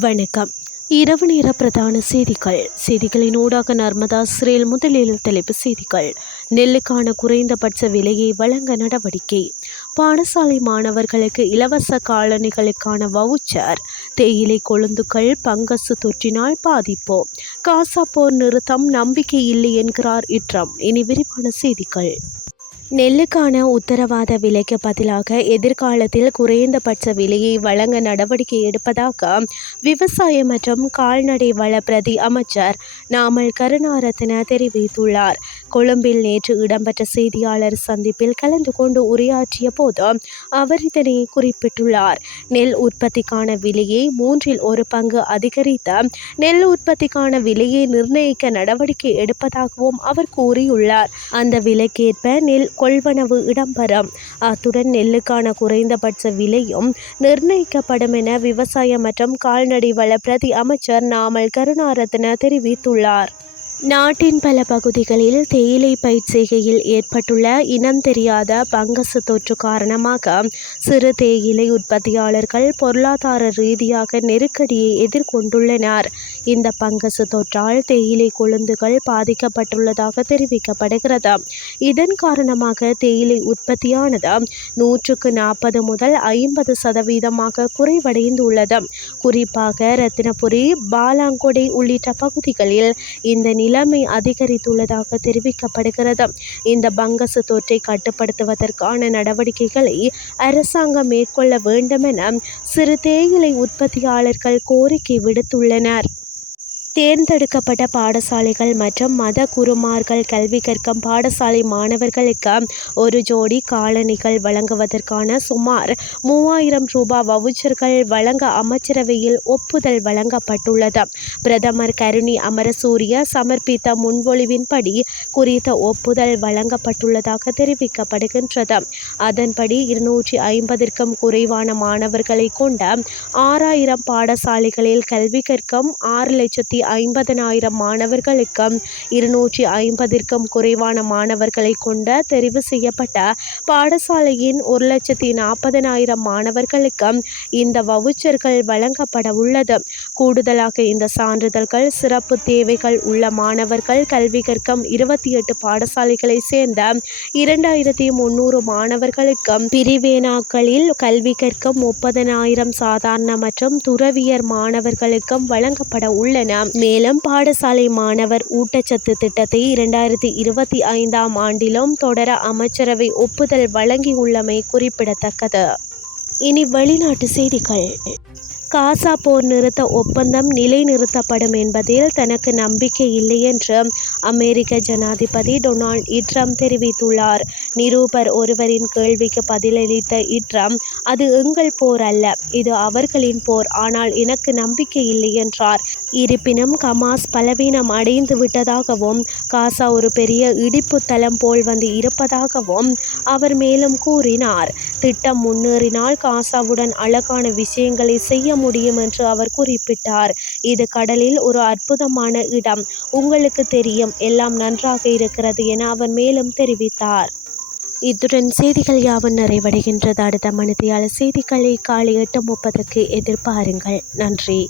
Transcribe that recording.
வணக்கம். இரவு நேர பிரதான செய்திகள். செய்திகளின் ஊடாக நர்மதா சிறையில் முதலில் தலைப்பு செய்திகள். நெல்லுக்கான குறைந்தபட்ச விலையை வழங்க நடவடிக்கை. பாடசாலை மாணவர்களுக்கு இலவச காலணிகளுக்கான வவுச்சர். தேயிலை கொழுந்துகள் பங்கசு தொற்றினால் பாதிப்பு. காசா போர் நிறுத்தம் நம்பிக்கை இல்லை என்கிறார் இட்ரம். இனி விரிவான செய்திகள். நெல்லுக்கான உத்தரவாத விலைக்கு பதிலாக எதிர்காலத்தில் குறைந்தபட்ச விலையை வழங்க நடவடிக்கை எடுப்பதாக விவசாய மற்றும் கால்நடை வள பிரதி அமைச்சர் நாமல் கருணாரத்ன தெரிவித்துள்ளார். கொழும்பில் நேற்று இடம்பெற்ற செய்தியாளர் சந்திப்பில் கலந்து கொண்டு உரையாற்றிய போது அவர் இதனை குறிப்பிட்டுள்ளார். நெல் உற்பத்திக்கான விலையை மூன்றில் ஒரு பங்கு அதிகரித்த நெல் உற்பத்திக்கான விலையை நிர்ணயிக்க நடவடிக்கை எடுப்பதாகவும் அவர் கூறியுள்ளார். அந்த விலைக்கேற்ப நெல் கொள்வனவு இடம்பெறும். அத்துடன் நெல்லுக்கான குறைந்தபட்ச விலையும் நிர்ணயிக்கப்படும் என விவசாய மற்றும் கால்நடை வள பிரதி அமைச்சர் நாமல் கருணாரத்ன தெரிவித்துள்ளார். நாட்டின் பல பகுதிகளில் தேயிலை பயிர் செய்கையில் ஏற்பட்டுள்ள இனம் தெரியாத பங்கசு தொற்று காரணமாக சிறு தேயிலை உற்பத்தியாளர்கள் பொருளாதார ரீதியாக நெருக்கடியை எதிர்கொண்டுள்ளனர். இந்த பங்கசு தொற்றால் தேயிலை கொழுந்துகள் பாதிக்கப்பட்டுள்ளதாக தெரிவிக்கப்படுகிறது. இதன் காரணமாக தேயிலை உற்பத்தியானது நூற்றுக்கு நாற்பது முதல் ஐம்பது சதவீதமாக குறைவடைந்துள்ளது. குறிப்பாக ரத்தினபுரி பாலாங்கொடை உள்ளிட்ட பகுதிகளில் இந்த நிலைமை அதிகரித்துள்ளதாக தெரிவிக்கப்படுகிறது. இந்த பங்கசு தொற்றை கட்டுப்படுத்துவதற்கான நடவடிக்கைகளை அரசாங்கம் மேற்கொள்ள வேண்டுமென சிறு தேயிலை உற்பத்தியாளர்கள் கோரிக்கை விடுத்துள்ளனர். தேர்ந்தெடுக்கப்பட்ட பாடசாலைகள் மற்றும் மத குருமார்கள் கல்வி கற்கும் பாடசாலை மாணவர்களுக்கு ஒரு ஜோடி காலணிகள் வழங்குவதற்கான சுமார் மூவாயிரம் ரூபாய் வவுச்சர்கள் வழங்க அமைச்சரவையில் ஒப்புதல் வழங்கப்பட்டுள்ளது. பிரதமர் கருணி அமரசூரிய சமர்ப்பித்த முன்மொழிவின்படி குறித்த ஒப்புதல் வழங்கப்பட்டுள்ளதாக தெரிவிக்கப்படுகின்றது. அதன்படி இருநூற்றி ஐம்பதிற்கும் குறைவான மாணவர்களை கொண்ட ஆறாயிரம் பாடசாலைகளில் கல்வி கற்கும் ஆறு லட்சத்தி ஐம்பதனாயிரம் மாணவர்களுக்கும் இருநூற்றி ஐம்பதிற்கும் குறைவான மாணவர்களை கொண்ட தெரிவு செய்யப்பட்ட பாடசாலையின் ஒரு லட்சத்தி நாற்பதனாயிரம் மாணவர்களுக்கும் இந்த வவுச்சர்கள் வழங்கப்பட உள்ளது. கூடுதலாக இந்த சான்றிதழ்கள் சிறப்பு தேவைகள் உள்ள மாணவர்கள் கல்வி கற்கும் இருபத்தி எட்டு பாடசாலைகளை சேர்ந்த இரண்டாயிரத்தி முன்னூறு மாணவர்களுக்கும் பிரிவேனாக்களில் கல்வி கற்கும் முப்பதனாயிரம் சாதாரண மற்றும் துறவியர் மாணவர்களுக்கும் வழங்கப்பட உள்ளன. மேலும் பாடசாலை மாணவர் ஊட்டச்சத்து திட்டத்தை இரண்டாயிரத்தி இருபத்தி ஐந்தாம் ஆண்டிலும் தொடர அமைச்சரவை ஒப்புதல் வழங்கியுள்ளமை குறிப்பிடத்தக்கது. இனி வெளிநாட்டு செய்திகள். காசா போர் நிறுத்த ஒப்பந்தம் நிலைநிறுத்தப்படும் என்பதில் தனக்கு நம்பிக்கை இல்லை என்று அமெரிக்க ஜனாதிபதி டொனால்ட் இட்ரம் தெரிவித்துள்ளார். நிரூபர் ஒருவரின் கேள்விக்கு பதிலளித்த இட்ரம் அது எங்கள் போர் அல்ல இது அவர்களின் போர் ஆனால் எனக்கு நம்பிக்கை இல்லை என்றார். இருப்பினும் கமாஸ் பலவீனம் அடைந்து விட்டதாகவும் காசா ஒரு பெரிய இடிப்பு தளம் போல் வந்து இருப்பதாகவும் அவர் மேலும் கூறினார். திட்டம் முன்னேறினால் காசாவுடன் அழகான விஷயங்களை செய்ய முடியும் என்று அவர் குறிப்பிட்டார். இது கடலில் ஒரு அற்புதமான இடம். உங்களுக்கு தெரியும் எல்லாம் நன்றாக இருக்கிறது என அவர் மேலும் தெரிவித்தார். இத்துடன் செய்திகள் யாவும் நிறைவடைகின்றது. அடுத்த மனதியால் செய்திகளை காலை எட்டு முப்பதுக்கு எதிர்பாருங்கள். நன்றி.